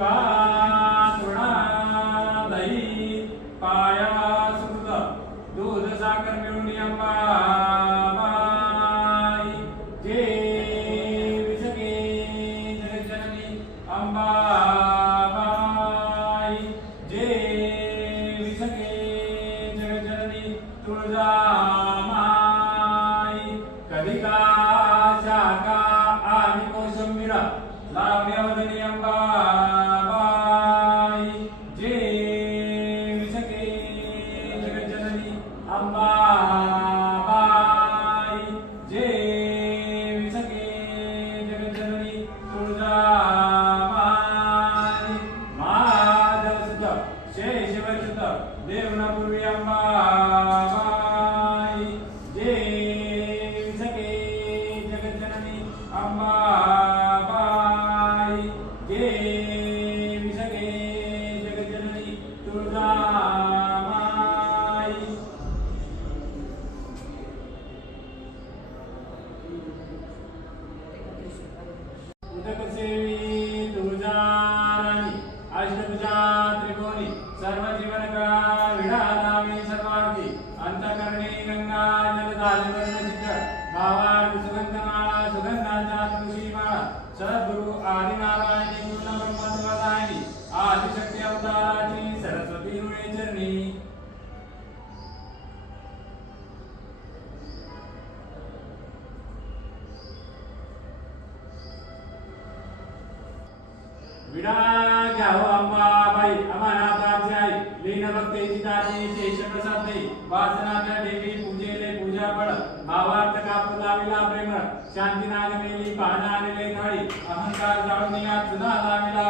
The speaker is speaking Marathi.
भात वडा दही पायास दूध साखर मिळून अंबाबाई जे विसके जगज्जननी अंबाबाई जे विसके जगज्जननी तुळजामाई कलिका शाखा आणि कोशंबीर लावण्यावदनी अंबाबाई जे विसके जगज्जननी अंबाबाई जे विसके जगज्जननी तुळजामाई माधव सुत शेषवर सुत देवनापूर्वी अंबाबाई जे विसके जगज्जननी अंबाबाई जे विसके जगज्जननी तुळजामाई उदकसेवी तुळजाराणी अष्टभुजा त्रिकोणी सर्व जीवनका विडानामी सर्वार्थी अंतकरणे गंगा जलधारवर्णचित्र भावार्थ सुगंधमाळा सुगंधाचा तुळशीमाळा सद्गुरु आदिनारायणी पूर्ण ब्रह्मत्वदायिनी आदिशक्ती अवताराची सरस्वती रुळे चरणी विडा घ्याव अंबाबाई अमानाथाची आई लीन भक्तेची दाती शेष प्रसाद वासनाच्या देवी पूजेले पूजा फळ भावार्थ कापू लाविला प्रेम शांती नागमेली पाहणा आलेले थाळी अहंकार जाळून या चुना लाविला